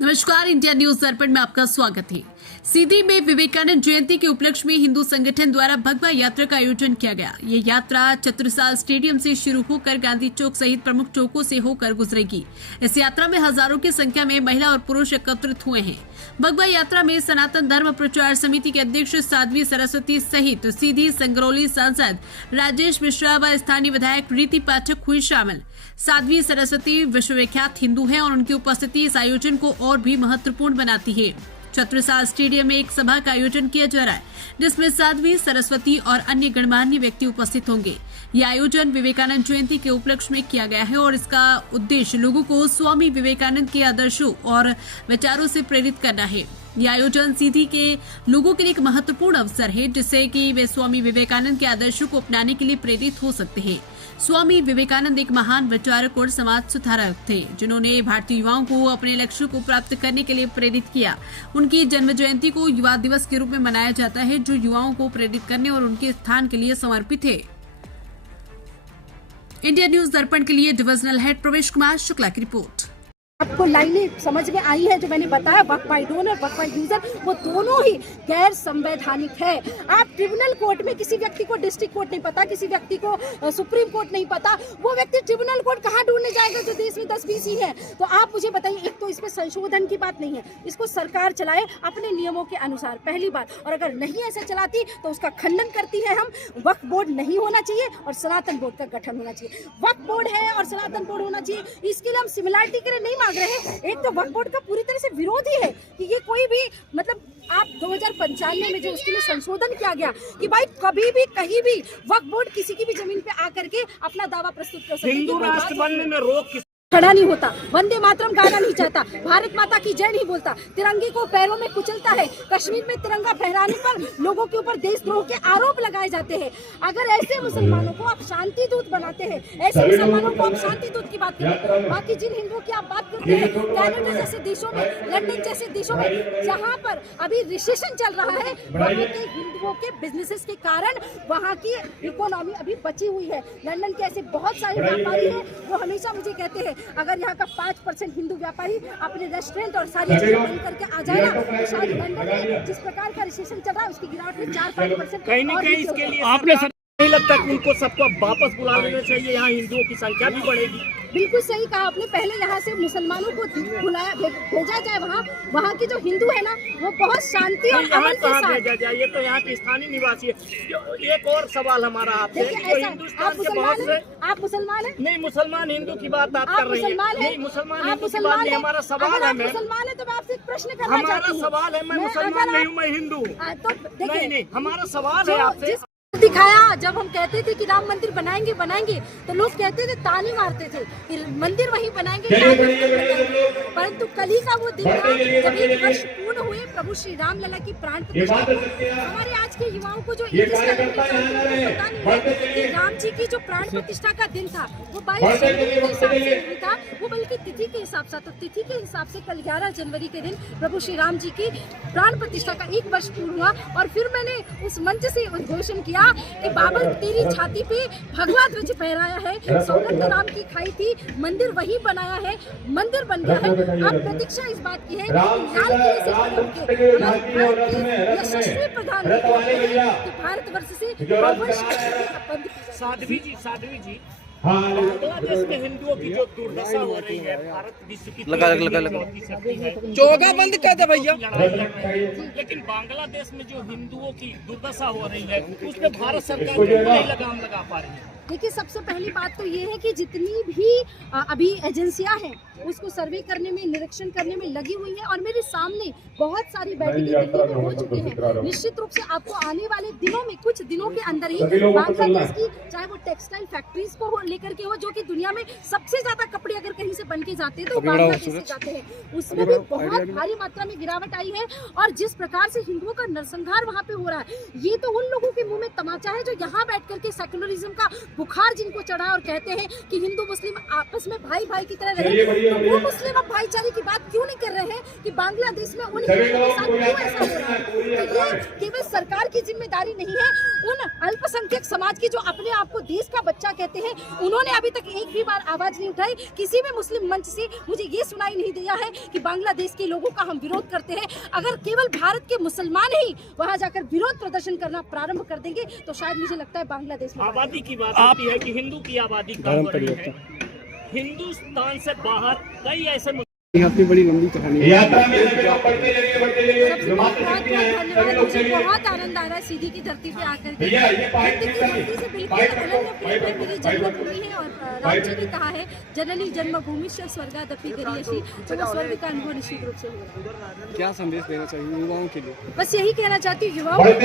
नमस्कार, India news दर्पण में आपका स्वागत है। सीधी में विवेकानंद जयंती के उपलक्ष्य में हिंदू संगठन द्वारा भगवा यात्रा का आयोजन किया गया। ये यात्रा चतुरसाल स्टेडियम से शुरू होकर गांधी चौक सहित प्रमुख चौकों से होकर गुजरेगी। इस यात्रा में हजारों की संख्या में महिला और पुरुष एकत्रित हुए हैं। भगवा यात्रा में सनातन धर्म प्रचार समिति के अध्यक्ष साध्वी सरस्वती सहित सीधी संगरौली सांसद राजेश मिश्रा व स्थानीय विधायक रीति पाठक हुई शामिल। साध्वी सरस्वती विश्वविख्यात हिंदू हैं और उनकी उपस्थिति इस आयोजन को और भी महत्वपूर्ण बनाती है। चतुरसाल स्टेडियम में एक सभा का आयोजन किया जा रहा है, जिसमें साध्वी सरस्वती और अन्य गणमान्य व्यक्ति उपस्थित होंगे। यह आयोजन विवेकानंद जयंती के उपलक्ष्य में किया गया है और इसका उद्देश्य लोगों को स्वामी विवेकानंद के आदर्शों और विचारों से प्रेरित करना है। यह आयोजन सीधी के लोगों के लिए एक महत्वपूर्ण अवसर है, जिससे कि वे स्वामी विवेकानंद के आदर्शों को अपनाने के लिए प्रेरित हो सकते हैं। स्वामी विवेकानंद एक महान विचारक और समाज सुधारक थे, जिन्होंने भारतीय युवाओं को अपने लक्ष्यों को प्राप्त करने के लिए प्रेरित किया। उनकी जन्म जयंती को युवा दिवस के रूप में मनाया जाता है, जो युवाओं को प्रेरित करने और उनके स्थान के लिए समर्पित है। इंडिया न्यूज दर्पण के लिए डिविजनल हेड प्रवेश कुमार शुक्ला की रिपोर्ट। आपको लाइनें समझ में आई है जो मैंने बताया, waqf by donor, waqf by user, वो दोनों ही गैर संवैधानिक है। आप ट्रिब्यूनल कोर्ट में किसी व्यक्ति को डिस्ट्रिक्ट कोर्ट नहीं पता, किसी व्यक्ति को सुप्रीम कोर्ट नहीं पता, वो व्यक्ति ट्रिब्यूनल कोर्ट कहाँ ढूंढने जाएगा जो देश में 10-20 ही है। तो आप मुझे बताइए, एक तो इसमें संशोधन की बात नहीं है, इसको सरकार चलाए अपने नियमों के अनुसार, पहली बात। और अगर नहीं ऐसा चलाती तो उसका खंडन करती है हम। वक्फ बोर्ड नहीं होना चाहिए और सनातन बोर्ड का गठन होना चाहिए। वक्फ बोर्ड है और सनातन बोर्ड होना चाहिए, इसके लिए हम सिमिलरिटी के लिए नहीं मांग रहे हैं। एक तो वक्फ बोर्ड का पूरी तरह से विरोध ही है कि ये कोई भी मतलब आप 2095 में जो उसके लिए संशोधन किया गया कि भाई कभी भी कहीं भी वक्फ बोर्ड किसी की भी जमीन पे आकर के अपना दावा प्रस्तुत कर सकते। हिंदू राष्ट्र बनने में रोक खड़ा नहीं होता, वंदे मातरम गाना नहीं चाहता, भारत माता की जय नहीं बोलता, तिरंगे को पैरों में कुचलता है, कश्मीर में तिरंगा फहराने पर लोगों के ऊपर देशद्रोह के आरोप लगाए जाते हैं। अगर ऐसे मुसलमानों को आप शांति दूत बनाते हैं, ऐसे मुसलमानों को आप शांति दूत की बात करें, बाकी जिन हिंदुओं की आप बात करते हैं, कनाडा जैसे देशों में, लंदन जैसे देशों में जहाँ पर अभी रिसेशन चल रहा है, वहाँ के हिंदुओं के बिजनेसेस के कारण वहाँ की इकोनॉमी अभी बची हुई है। लंदन के ऐसे बहुत सारे व्यापारी हैं वो हमेशा मुझे कहते हैं, अगर यहाँ का 5% हिंदू व्यापारी अपने रेस्टोरेंट और सारी चीजें बंद करके आ जाए ना, तो शायद लंदन में जिस प्रकार का रिसेशन चल रहा है उसकी गिरावट में 4-5% कहीं न कहीं इसके लिए आपने नहीं लगता कि उनको सबको वापस बुला लेना चाहिए, यहाँ हिंदुओं की संख्या भी बढ़ेगी। बिल्कुल सही कहा आपने, पहले यहाँ से मुसलमानों को बुलाया भेजा जाए, वहाँ के जो हिंदू है ना वो बहुत शांति और अमन के साथ भेजा जाए। ये तो यहाँ के स्थानीय निवासी है। एक और सवाल हमारा आपसे, आप मुसलमान हैं? नहीं, मुसलमान हिंदू की बात आप कर रही हैं। नहीं, मुसलमान हिंदू की बात नहीं, हमारा सवाल है। मुसलमान है तो मैं आपसे एक प्रश्न करना चाहती हूँ। हमारा सवाल है, मैं मुसलमान नहीं हूँ, मैं हिंदू। तो नहीं, हमारा सवाल है आपसे। दिखाया जब हम कहते थे कि राम मंदिर बनाएंगे तो लोग कहते थे, ताली मारते थे कि मंदिर वहीं बनाएंगे, परंतु कल ही का वो दिन था जब 1 वर्ष पूर्ण हुए प्रभु श्री राम लला की प्राण प्रतिष्ठा। हमारे आज के युवाओं को जो राम जी की जो प्राण प्रतिष्ठा का दिन था वो 22 जनवरी के हिसाब से नहीं था, वो बल्कि तिथि के हिसाब से। तो तिथि के हिसाब से कल 11 जनवरी के दिन प्रभु श्री राम जी की प्राण प्रतिष्ठा का 1 वर्ष पूर्ण हुआ। और फिर मैंने उस मंच से उद्घोषण किया कि बाबा तेरी छाती पे भगवा ध्वज फहराया है, सौगंध राम की खाई थी, मंदिर वही बनाया है, मंदिर बन गया है। अब प्रतीक्षा इस बात की है कि लाल किले से हमारे भारत के यशस्वी प्रधानमंत्री कि भारतवर्ष से साध्वी जी बांग्लादेश में हिंदुओं की जो दुर्दशा हो रही है, भारत विश्व की लगा चौगा बंद कर दे भैया। लेकिन बांग्लादेश में जो हिंदुओं की दुर्दशा हो रही है उस पर भारत सरकार नहीं लगाम लगा पा रही है। देखिए, सबसे पहली बात तो ये है कि जितनी भी अभी एजेंसियां हैं उसको सर्वे करने में, निरीक्षण करने में लगी हुई है और मेरे सामने बहुत सारी बैठकें दिल्ली में हो चुकी हैं। निश्चित रूप से आपको आने वाले दिनों में, कुछ दिनों के अंदर ही बांग्लादेश की, चाहे वो टेक्सटाइल फैक्ट्रीज को लेकर के हो, जो कि दुनिया में सबसे ज्यादा कपड़े अगर कहीं से बन के जाते हैं तो बांग्लादेश से जाते हैं, उसमें भी बहुत भारी मात्रा में गिरावट आई है। और जिस प्रकार से हिंदुओं का नरसंहार वहाँ पे हो रहा है, ये तो उन लोगों के मुंह में तमाचा है जो यहाँ बैठ करके सेकुलरिज्म का बुखार जिनको चढ़ा और कहते हैं कि हिंदू मुस्लिम आपस में भाई भाई की तरह रहे, तो वो मुस्लिम अब भाईचारे की बात क्यों नहीं कर रहे हैं कि बांग्लादेश में उन हिंदुओं के साथ क्यों ऐसा हो रहा है? तो ये केवल सरकार की जिम्मेदारी नहीं है, उन अल्पसंख्यक समाज की जो अपने आप को देश का बच्चा कहते हैं, उन्होंने अभी तक एक भी बार आवाज नहीं उठाई। किसी भी मुस्लिम मंच से मुझे ये सुनाई नहीं दिया है कि बांग्लादेश के लोगों का हम विरोध करते हैं। अगर केवल भारत के मुसलमान ही वहां जाकर विरोध प्रदर्शन करना प्रारंभ कर देंगे तो शायद मुझे लगता है बांग्लादेश में आबादी की बात आती है कि हिंदू की आबादी कम हो रही है। हिंदुस्तान से बाहर कई ऐसे अपनी बड़ी लंबी कहानी है। यात्रा में बढ़ते जाइए बहुत धन्यवाद। मुझे बहुत आनंद आ रहा है सीधी की धरती पे आकर के। धरती की धरती से बिल्कुल अलग प्रिय मेरी जन्मभूमि है और राम जी ने कहा है जननी जन्मभूमि से स्वर्गादपि गरीयसी, तो वो स्वर्ग का अनुभव निश्चित रूप से होगा। क्या संदेश देना चाहिए युवाओं के लिए? बस यही कहना चाहती हूँ युवाओं को, बच्चों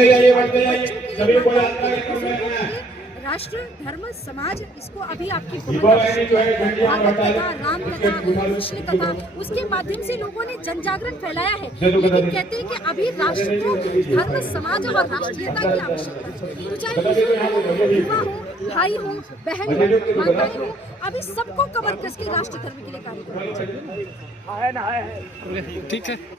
के लिए, राष्ट्र धर्म समाज, इसको अभी आपकी भागवत कथा, राम कथा, कृष्ण कथा, उसके माध्यम से लोगों ने जन जागरण फैलाया है। लेकिन कहते हैं कि अभी राष्ट्र को धर्म समाज और राष्ट्रीयता की आवश्यकता है। तो चाहे युवा हो, भाई हो, बहन हो, माताएं हो, अभी सबको कमर कस के राष्ट्र धर्म के लिए कार्य करना चाहिए। ठीक है।